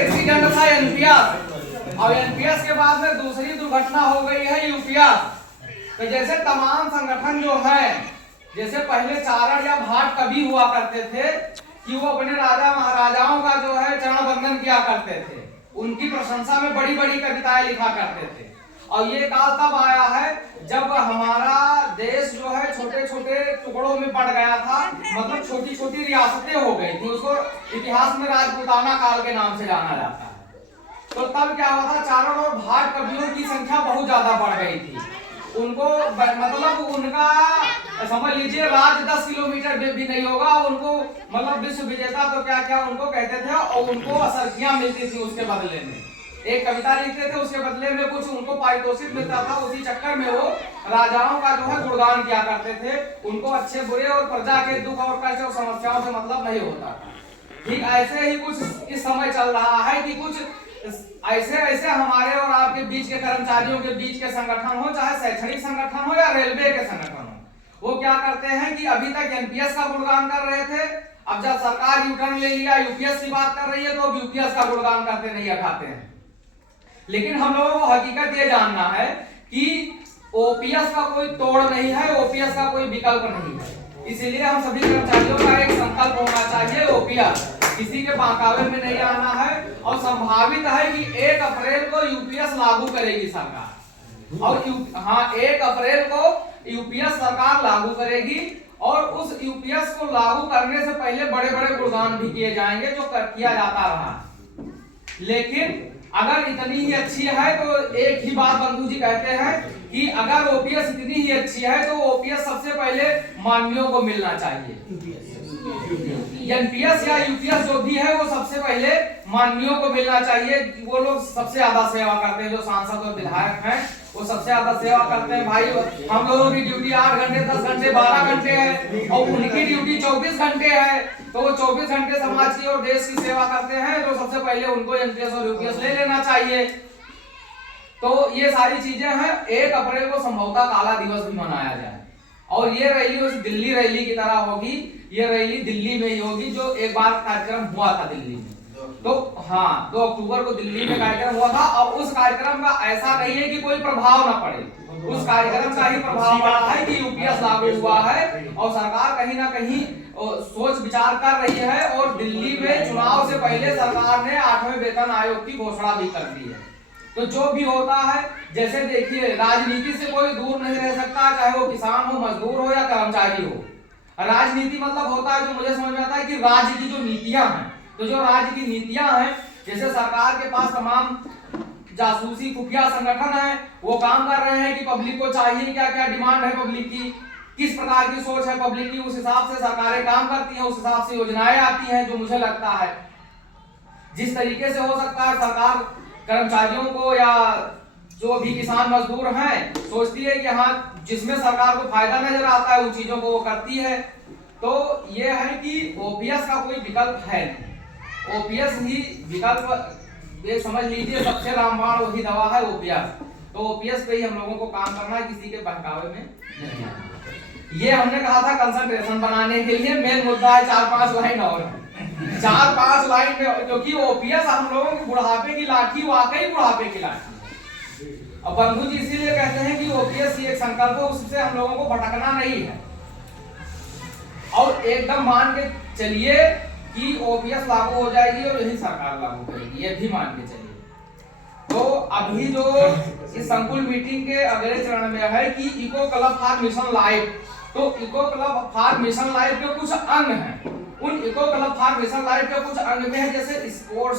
Accident था NPR, और NPS के बाद में दूसरी दुर्घटना हो गई है यूपीआर। तो जैसे तमाम संगठन जो है, जैसे पहले चारण या भाट कवि हुआ करते थे कि वो अपने राजा महाराजाओं का जो है चरण वंदन किया करते थे, उनकी प्रशंसा में बड़ी बड़ी कविताएं लिखा करते थे। और ये काल तब आया है जब हमारा देश जो है छोटे छोटे टुकड़ों में बढ़ गया था, मतलब छोटी छोटी रियासतें हो गई थी। उसको इतिहास में राजपूताना काल के नाम से जाना जाता है। तो तब क्या हुआ था, चारण और भाट कवियों की संख्या बहुत ज्यादा बढ़ गई थी। उनको मतलब उनका समझ लीजिए राज्य 10 किलोमीटर भी नहीं होगा, उनको मतलब विश्व विजेता तो क्या क्या उनको कहते थे, और उनको असरखियां मिलती थी उसके बदले में। एक कविता लिखते थे, उसके बदले में कुछ उनको पारितोषिक मिलता था। उसी चक्कर में वो राजाओं का जो है गुणगान किया करते थे। उनको अच्छे बुरे और प्रजा के दुख और कष्ट और समस्याओं से मतलब नहीं होता था। ठीक ऐसे ही कुछ इस समय चल रहा है कि कुछ ऐसे ऐसे हमारे और आपके बीच के कर्मचारियों के बीच के संगठन हो, चाहे शैक्षणिक संगठन हो या रेलवे के संगठन हो, वो क्या करते हैं कि अभी तक एनपीएस का गुणगान कर रहे थे, अब जब सरकार यूटर्न ले लिया, यूपीएस की बात कर रही है, तो अब यूपीएस का गुणगान करते नहीं अखाते हैं। लेकिन हम लोगों को हकीकत ये जानना है कि ओपीएस का कोई तोड़ नहीं है, ओपीएस का कोई विकल्प नहीं है। इसीलिए हम सभी कर्मचारियों का एक संकल्प होना चाहिए, ओपीएस किसी के बहकावे में नहीं आना है। और संभावित है कि 1 अप्रैल को यूपीएस लागू करेगी सरकार, और 1 अप्रैल को यूपीएस सरकार लागू करेगी, और उस यूपीएस को लागू करने से पहले बड़े बड़े गुणगान भी किए जाएंगे जो किया जाता रहा। लेकिन अगर इतनी ही अच्छी है तो एक ही बात बंधु जी कहते हैं कि अगर ओपीएस इतनी ही अच्छी है तो ओपीएस सबसे पहले मानवीयों को मिलना चाहिए। एनपीएस या यूपीएस जो भी है वो सबसे पहले मानवीयों को मिलना चाहिए। वो लोग सबसे ज्यादा सेवा करते हैं, जो सांसद और विधायक हैं वो सबसे ज्यादा सेवा करते हैं। भाई हम लोगों की ड्यूटी 8 घंटे 10 घंटे 12 घंटे है, और उनकी ड्यूटी 24 घंटे है। तो वो 24 घंटे समाज की और देश की सेवा करते हैं, तो सबसे पहले उनको एनपीएस और यूपीएस ले लेना चाहिए। तो ये सारी चीजें हैं। 1 अप्रैल को संभवतः काला दिवस भी मनाया जाए, और ये रैली उस दिल्ली रैली की तरह होगी। ये रैली दिल्ली में ही होगी, जो एक बार कार्यक्रम हुआ था दिल्ली में। तो हाँ, 2 अक्टूबर को दिल्ली में कार्यक्रम हुआ था, और उस कार्यक्रम का ऐसा नहीं है कि कोई प्रभाव ना पड़े। उस कार्यक्रम का ही प्रभाव पड़ा है कि यूपीएस लागू हुआ है, और सरकार कहीं ना कहीं सोच विचार कर रही है। और दिल्ली में चुनाव से पहले सरकार ने 8वें वेतन आयोग की घोषणा भी कर दी है। तो जो भी होता है, जैसे देखिए राजनीति से कोई दूर नहीं रह सकता, चाहे वो किसान हो, मजदूर हो या कर्मचारी हो। राजनीति मतलब होता है, जो मुझे समझ में आता है कि राज्य की जो नीतियां हैं, तो जो राज्य की नीतियां हैं, जैसे सरकार के पास तमाम जासूसी खुफिया संगठन है, वो काम कर रहे हैं कि पब्लिक को चाहिए क्या क्या, डिमांड है पब्लिक की, किस प्रकार की सोच है पब्लिक की, उस हिसाब से सरकारें काम करती हैं, उस हिसाब से योजनाएं आती हैं। जो मुझे लगता है जिस तरीके से हो सकता है, सरकार कर्मचारियों को या जो भी किसान मजदूर हैं सोचती है कि हाँ जिसमें सरकार को फायदा नजर आता है उन चीजों को वो करती है। तो ये है कि ओपीएस का कोई विकल्प है नहीं, ओपीएस ही विकल्प, ये समझ लीजिए सबसे रामबाण वही दवा है ओपीएस। तो ओपीएस पे ही हम लोगों को काम करना है, किसी के बहकावे में नहीं आना। ये हमने कहा था कंसंट्रेशन बनाने के लिए। मेन मुद्दा है 4-5 लाइन और 4-5 लाइन में, क्योंकि ओपीएस हम लोगों की बुढ़ापे की लाठी, वाकई बुढ़ापे की लाठी। अब बंधु जी इसीलिए कहते हैं कि ओपीएस एक संकल्प है, उससे हम लोगों को भटकना नहीं है। और एकदम मान के चलिए कि ओपीएस लागू हो जाएगी और यही सरकार लागू करेगी, ये भी मान के चलिए। तो अभी जो इस संकुल मीटिंग के अगले चरण में है कि eco club for mission life. तो eco club for mission life के कुछ अंग हैं। उन eco club for mission life के कुछ अंग में है जैसे स्पोर्ट्स